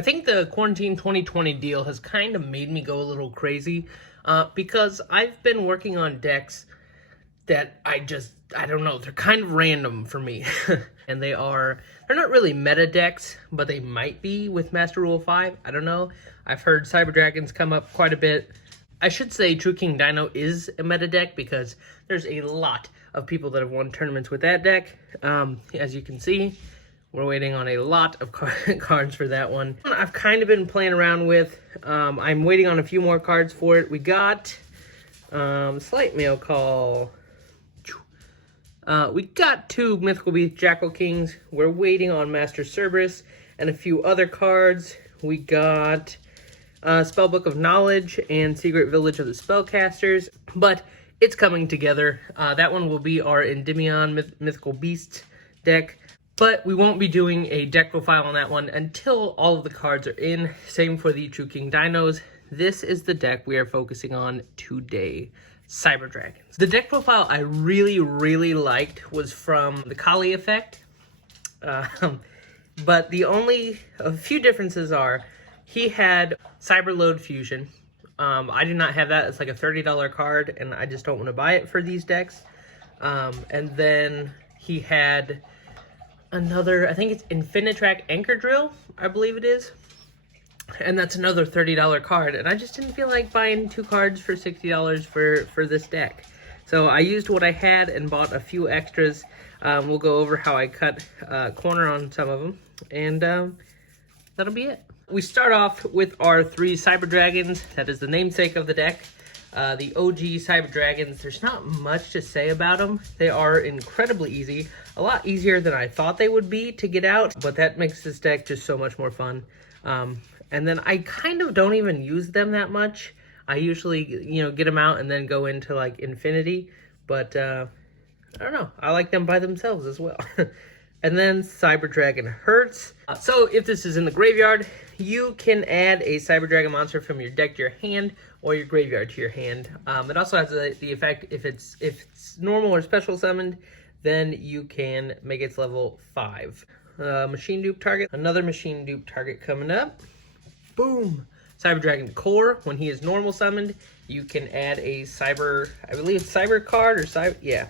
I think the Quarantine 2020 deal has kind of made me go a little crazy because I've been working on decks that I don't know, they're kind of random for me. And they're not really meta decks, but they might be with Master Rule 5. I don't know. I've heard Cyber Dragons come up quite a bit. I should say True King Dino is a meta deck because there's a lot of people that have won tournaments with that deck. As you can see, we're waiting on a lot of cards for that one. I've kind of been playing around with. I'm waiting on a few more cards for it. We got Slight Mail Call. We got 2 Mythical Beast Jackal Kings. We're waiting on Master Cerberus and a few other cards. We got Spellbook of Knowledge and Secret Village of the Spellcasters, but it's coming together. That one will be our Endymion Mythical Beast deck, but we won't be doing a deck profile on that one until all of the cards are in. Same for the True King Dinos. This is the deck we are focusing on today. Cyber Dragons. The deck profile I really liked was from the Kali effect. But a few differences are, he had Cyber Load Fusion. I do not have that. It's like a $30 card, and I just don't want to buy it for these decks. And then he had another, I think it's Infinitrack Anchor Drill, I believe it is. And that's another $30 card, and I just didn't feel like buying 2 cards for $60 for this deck. So I used what I had and bought a few extras. We'll go over how I cut corner on some of them, and that'll be it. We start off with our 3 Cyber Dragons. That is the namesake of the deck. The OG Cyber Dragons, there's not much to say about them. They are incredibly easy, a lot easier than I thought they would be to get out, but that makes this deck just so much more fun. And then I kind of don't even use them that much. I usually, get them out and then go into like Infinity, but I don't know. I like them by themselves as well. And then Cyber Dragon Hurts. So if this is in the graveyard, you can add a Cyber Dragon monster from your deck to your hand or your graveyard to your hand. It also has the effect, if it's normal or special summoned, then you can make its level 5. Machine dupe target. Another machine dupe target coming up. Boom! Cyber Dragon Core. When he is normal summoned, you can add a Cyber, I believe Cyber card or Cyber, yeah.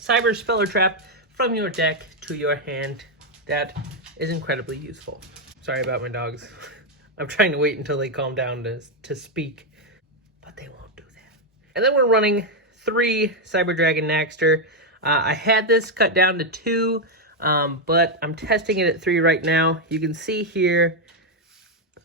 Cyber Speller Trap from your deck to your hand. That is incredibly useful. Sorry about my dogs. I'm trying to wait until they calm down to speak, but they won't do that. And then we're running 3 Cyber Dragon Naxter. I had this cut down to 2, but I'm testing it at 3 right now. You can see here,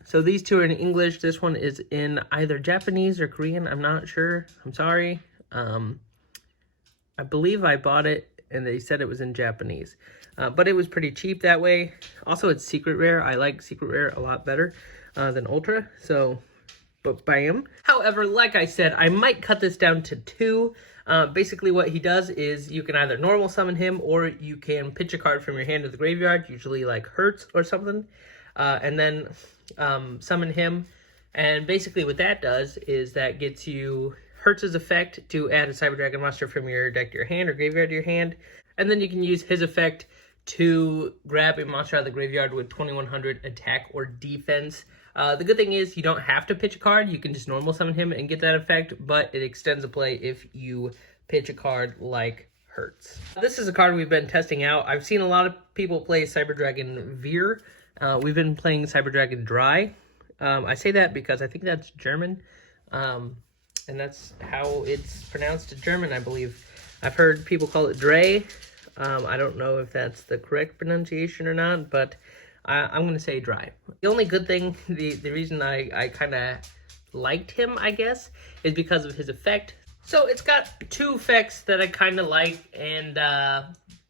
so these 2 are in English. This one is in either Japanese or Korean. I'm not sure. I'm sorry. I believe I bought it and they said it was in Japanese. But it was pretty cheap that way. Also, it's secret rare. I like secret rare a lot better than ultra. So, but bam. However, like I said, I might cut this down to 2. Basically what he does is you can either normal summon him or you can pitch a card from your hand to the graveyard, usually like Hurts or something, and then summon him. And basically what that does is that gets you Hurts' effect to add a Cyber Dragon monster from your deck to your hand or graveyard to your hand, and then you can use his effect to grab a monster out of the graveyard with 2100 attack or defense. The good thing is you don't have to pitch a card. You can just normal summon him and get that effect, but it extends the play if you pitch a card like Hurts. This is a card we've been testing out. I've seen a lot of people play Cyber Dragon Veer. We've been playing Cyber Dragon Dry. I say that because I think that's German, and that's how it's pronounced in German, I believe. I've heard people call it Dre. I don't know if that's the correct pronunciation or not, but I'm going to say Dry. The only good thing, the reason I kind of liked him, I guess, is because of his effect. So it's got 2 effects that I kind of like, and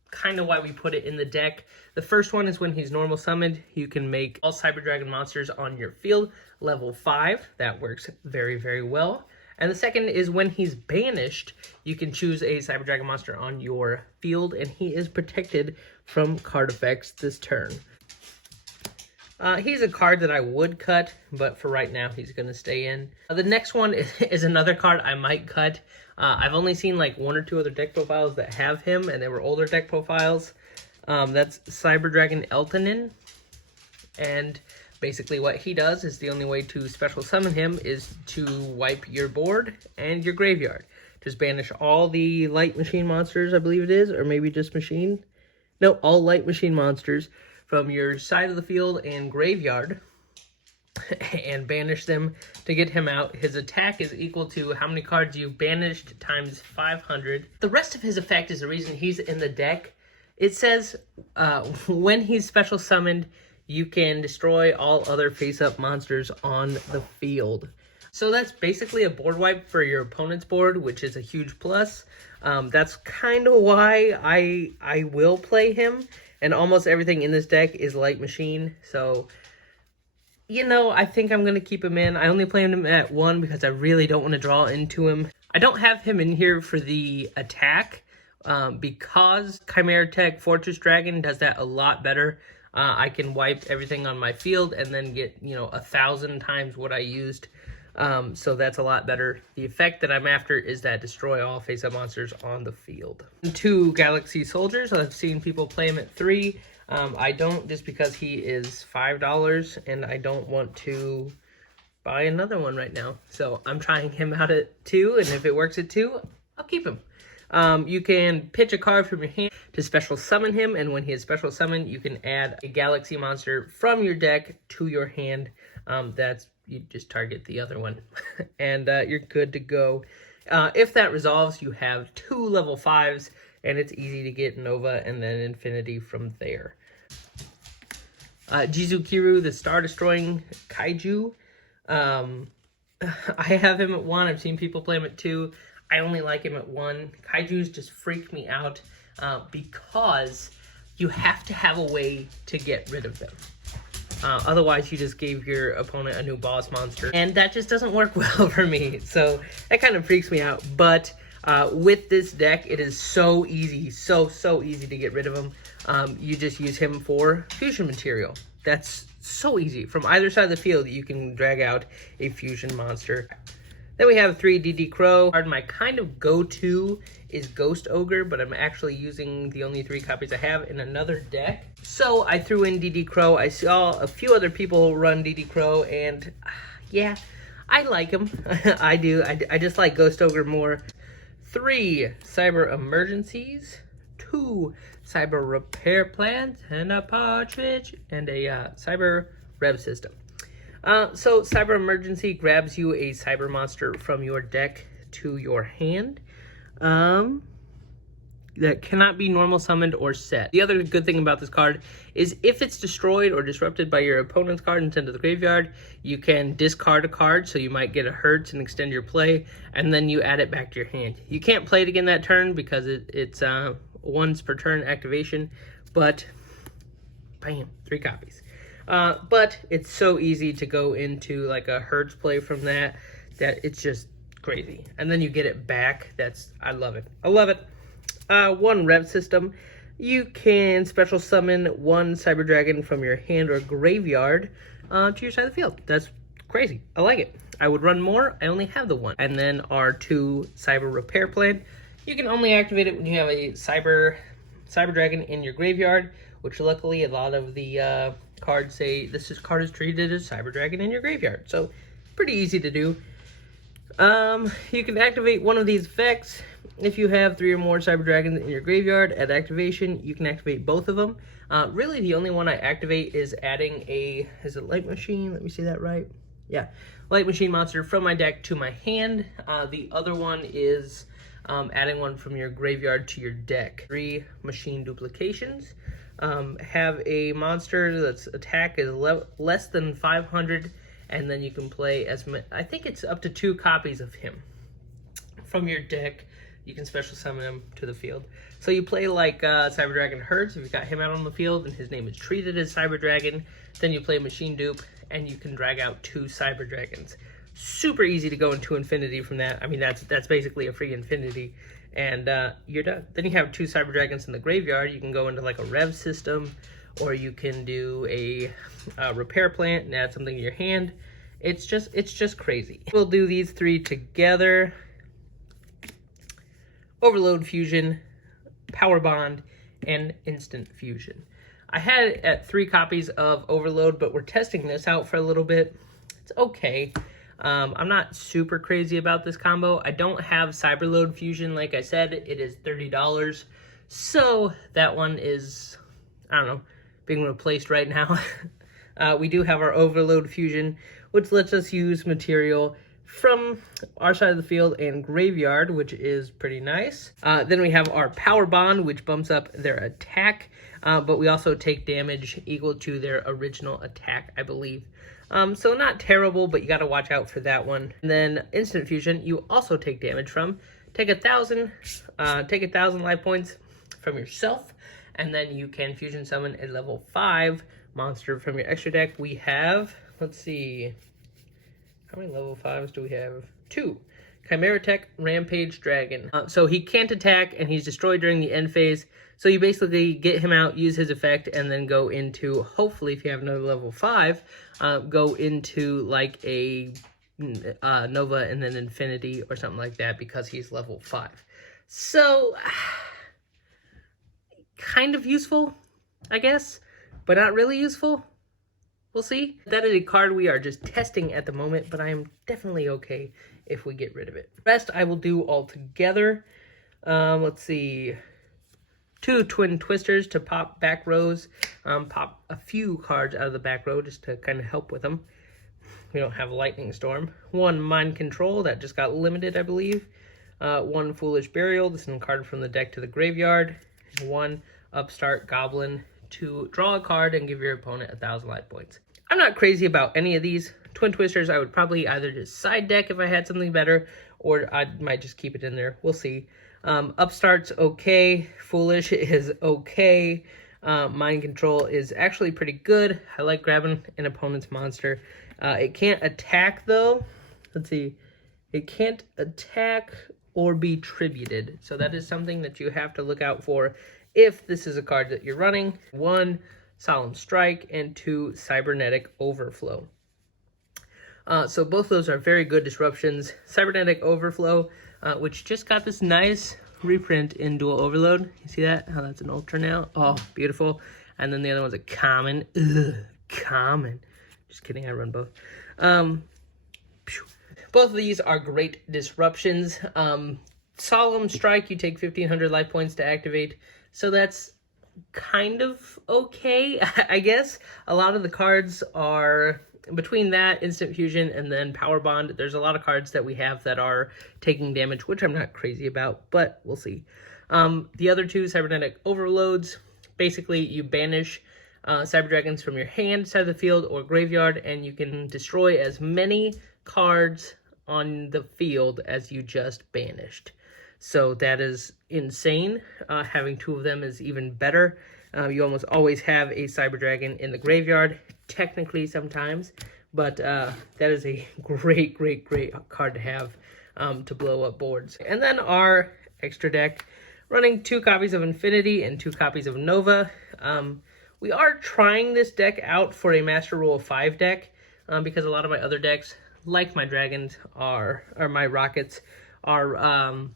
kind of why we put it in the deck. The first one is when he's normal summoned, you can make all Cyber Dragon monsters on your field level 5. That works very well. And the second is when he's banished, you can choose a Cyber Dragon monster on your field, and he is protected from card effects this turn. He's a card that I would cut, but for right now, he's going to stay in. The next one is another card I might cut. I've only seen like 1 or 2 other deck profiles that have him, and they were older deck profiles. That's Cyber Dragon Eltonin. And basically what he does is the only way to special summon him is to wipe your board and your graveyard. Just banish all the light machine monsters, I believe it is, or maybe just machine. No, all light machine monsters from your side of the field and graveyard and banish them to get him out. His attack is equal to how many cards you've banished times 500. The rest of his effect is the reason he's in the deck. It says when he's special summoned, you can destroy all other face-up monsters on the field. So that's basically a board wipe for your opponent's board, which is a huge plus. That's kind of why I will play him. And almost everything in this deck is light machine. So, you know, I think I'm going to keep him in. I only play him at 1 because I really don't want to draw into him. I don't have him in here for the attack because Chimera Tech Fortress Dragon does that a lot better. I can wipe everything on my field and then get, 1,000 times what I used. So that's a lot better. The effect that I'm after is that destroy all face-up monsters on the field. 2 Galaxy Soldiers. I've seen people play him at 3. I don't, just because he is $5 and I don't want to buy another one right now. So I'm trying him out at 2, and if it works at 2, I'll keep him. You can pitch a card from your hand to special summon him, and when he is special summoned, you can add a Galaxy monster from your deck to your hand. You just target the other one, and you're good to go. If that resolves, you have 2 level 5s, and it's easy to get Nova and then Infinity from there. Jizukiru, the Star-Destroying Kaiju. I have him at 1. I've seen people play him at 2. I only like him at 1. Kaijus just freak me out because you have to have a way to get rid of them. Otherwise, you just gave your opponent a new boss monster, and that just doesn't work well for me. So that kind of freaks me out. But with this deck, it is so easy, so easy to get rid of him. You just use him for fusion material. That's so easy. From either side of the field, you can drag out a fusion monster. Then we have 3 DD Crow. My kind of go-to is Ghost Ogre, but I'm actually using the only 3 copies I have in another deck. So I threw in DD Crow. I saw a few other people run DD Crow, and yeah, I like him. I do. I just like Ghost Ogre more. 3 Cyber Emergencies, 2 Cyber Repair Plans, and a Partridge, and a Cyber Rev System. So Cyber Emergency grabs you a cyber monster from your deck to your hand. That cannot be normal summoned or set. The other good thing about this card is if it's destroyed or disrupted by your opponent's card and sent to the graveyard, you can discard a card, so you might get a Hertz and extend your play, and then you add it back to your hand. You can't play it again that turn because it's once per turn activation, but bam, 3 copies. But it's so easy to go into like a Hertz play from that it's just crazy. And then you get it back. I love it. I love it. 1 Rev System. You can special summon 1 Cyber Dragon from your hand or graveyard to your side of the field. That's crazy. I like it. I would run more. I only have the 1. And then our 2 Cyber Repair Plan. You can only activate it when you have a Cyber Dragon in your graveyard, which luckily a lot of the cards say this card is treated as Cyber Dragon in your graveyard. So pretty easy to do. You can activate one of these effects. If you have 3 or more Cyber Dragons in your graveyard at activation, you can activate both of them. Really, the only one I activate is adding is it Light Machine? Let me see that right. Yeah, Light Machine monster from my deck to my hand. The other one is adding one from your graveyard to your deck. 3 Machine Duplications. Have a monster that's attack is less than 500, and then you can play I think it's up to 2 copies of him from your deck. You can special summon him to the field. So you play like Cyber Dragon Hertz if you got him out on the field and his name is treated as Cyber Dragon. Then you play Machine Dupe and you can drag out 2 Cyber Dragons. Super easy to go into Infinity from that. I mean, that's basically a free Infinity. And you're done. Then you have 2 Cyber Dragons in the graveyard. You can go into like a Rev System, or you can do a Repair Plant and add something to your hand. It's just crazy. We'll do these 3 together. Overload Fusion, Power Bond, and Instant Fusion. I had it at 3 copies of Overload, but we're testing this out for a little bit. It's okay. I'm not super crazy about this combo. I don't have Cyberload Fusion, like I said. It is $30. So that one is, I don't know, being replaced right now. We do have our Overload Fusion, which lets us use material from our side of the field and graveyard, which is pretty nice. Then we have our Power Bond, which bumps up their attack, but we also take damage equal to their original attack, I believe. So not terrible, but you got to watch out for that one. And then Instant Fusion, you also take damage from. Take 1,000 life points from yourself, and then you can fusion summon a level 5 monster from your extra deck. We have, let's see, how many level 5s do we have? 2. Chimera Tech Rampage Dragon. So he can't attack, and he's destroyed during the end phase. So you basically get him out, use his effect, and then go into, hopefully if you have another level 5, go into like a Nova and then Infinity or something like that because he's level 5. So, kind of useful, I guess, but not really useful. We'll see. That is a card we are just testing at the moment, but I am definitely okay if we get rid of it. The rest I will do all together. Let's see. 2 Twin Twisters to pop back rows. Pop a few cards out of the back row just to kind of help with them. We don't have Lightning Storm. 1 Mind Control, that just got limited, I believe. 1 Foolish Burial, this is a card from the deck to the graveyard. 1 Upstart Goblin to draw a card and give your opponent 1,000 life points. I'm not crazy about any of these. Twin Twisters, I would probably either just side deck if I had something better, or I might just keep it in there. We'll see. Upstart's okay. Foolish is okay. Mind Control is actually pretty good. I like grabbing an opponent's monster. It can't attack, though. Let's see. It can't attack or be tributed. So that is something that you have to look out for if this is a card that you're running. 1 Solemn Strike and 2 Cybernetic Overflow. So both those are very good disruptions. Cybernetic Overflow, which just got this nice reprint in Dual Overload. You see that? How that's an Ultra now? Oh, beautiful. And then the other one's a common. Ugh, common. Just kidding, I run both. Both of these are great disruptions. Solemn Strike, you take 1,500 life points to activate. So that's kind of okay, I guess. A lot of the cards are between that, Instant Fusion, and then Power Bond. There's a lot of cards that we have that are taking damage, which I'm not crazy about, but we'll see. The other 2 Cybernetic Overloads, basically you banish Cyber Dragons from your hand, side of the field, or graveyard, and you can destroy as many cards on the field as you just banished. So that is insane. Having 2 of them is even better. You almost always have a Cyber Dragon in the graveyard, technically sometimes, but that is a great, great, great card to have to blow up boards. And then our extra deck, running 2 copies of Infinity and 2 copies of Nova. We are trying this deck out for a Master Rule of 5 deck because a lot of my other decks, like my Dragons, or my Rockets, are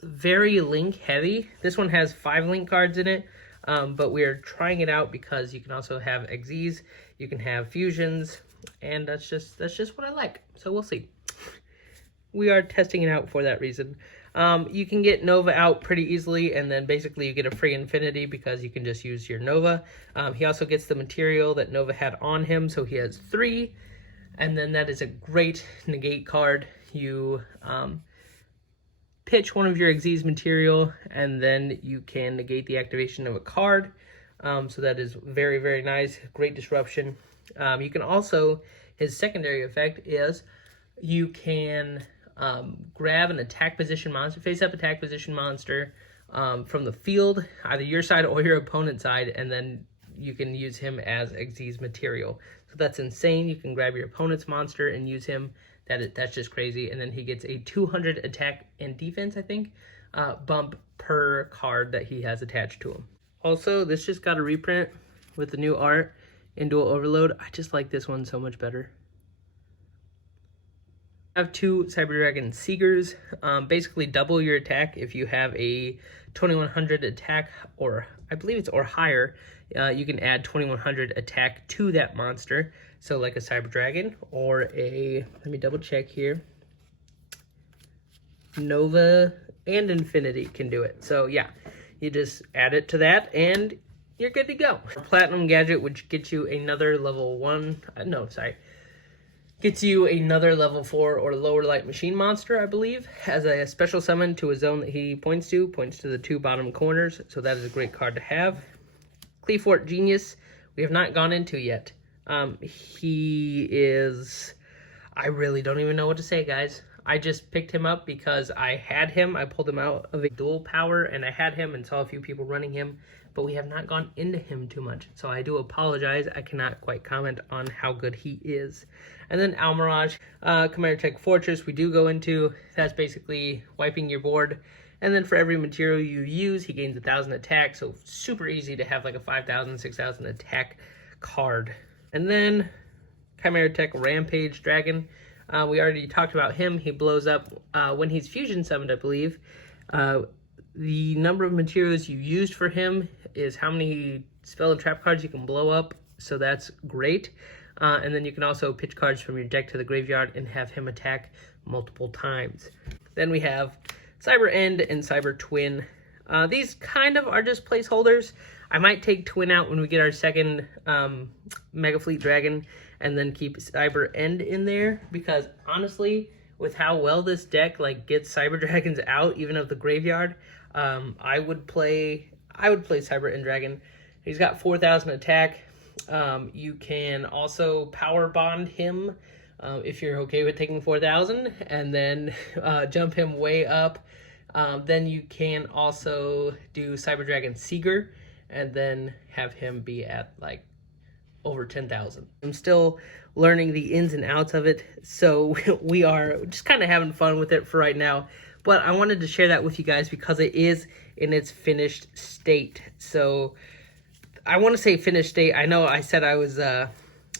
very link heavy. This one has 5 link cards in it. But we're trying it out because you can also have XYZs, you can have fusions, and that's just what I like. So we'll see. We are testing it out for that reason. You can get Nova out pretty easily, and then basically you get a free Infinity because you can just use your Nova. He also gets the material that Nova had on him, so he has 3, and then that is a great negate card. You pitch one of your XYZ material, and then you can negate the activation of a card. So that is very, very nice. Great disruption. You can also, his secondary effect is you can grab an attack position monster, face-up attack position monster from the field, either your side or your opponent's side, and then you can use him as XYZ material. So that's insane. You can grab your opponent's monster and use him. That's just crazy. And then he gets a 200 attack and defense, I think, bump per card that he has attached to him. Also, this just got a reprint with the new art in Dual Overload. I just like this one so much better. I have 2 Cyber Dragon Seekers. Basically double your attack if you have a 2100 attack or I believe it's or higher, you can add 2100 attack to that monster. So like a Cyber Dragon or a, let me double check here, Nova and Infinity can do it. So yeah, you just add it to that and you're good to go. Platinum gadget, which gets you another level 1, gets you another level 4 or lower light machine monster, I believe, has a special summon to a zone that he points to the 2 bottom corners, so that is a great card to have. Cleafort Genius, we have not gone into yet. He is, I really don't even know what to say, guys. I just picked him up because I had him. I pulled him out of a dual power and I had him and saw a few people running him, but we have not gone into him too much. So I do apologize. I cannot quite comment on how good he is. And then Almirage, Chimera Tech Fortress, we do go into. That's basically wiping your board. And then for every material you use, he gains 1,000 attack. So super easy to have like a 5,000, 6,000 attack card. And then Chimera Tech Rampage Dragon. We already talked about him. He blows up when he's fusion summoned, I believe. The number of materials you used for him is how many spell and trap cards you can blow up, so that's great. And then you can also pitch cards from your deck to the graveyard and have him attack multiple times. Then we have Cyber End and Cyber Twin. These kind of are just placeholders. I might take Twin out when we get our second Mega Fleet Dragon and then keep Cyber End in there, because honestly, with how well this deck like gets Cyber Dragons out even of the graveyard, I would play Cyber End Dragon. He's got 4,000 attack. You can also power bond him if you're okay with taking 4,000 and then jump him way up. Then you can also do Cyber Dragon Seeger and then have him be at like over 10,000. I'm still learning the ins and outs of it, so we are just kind of having fun with it for right now. But I wanted to share that with you guys because it is in its finished state. So I want to say finished state. I know I said I was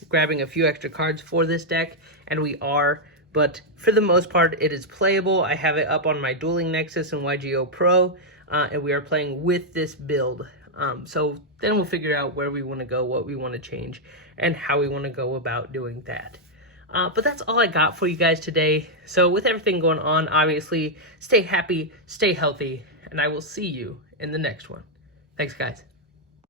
grabbing a few extra cards for this deck, and we are, but for the most part, it is playable. I have it up on my Dueling Nexus and YGO Pro, and we are playing with this build. So then we'll figure out where we want to go, what we want to change, and how we want to go about doing that. But that's all I got for you guys today. So with everything going on, obviously, stay happy, stay healthy, and I will see you in the next one. Thanks, guys.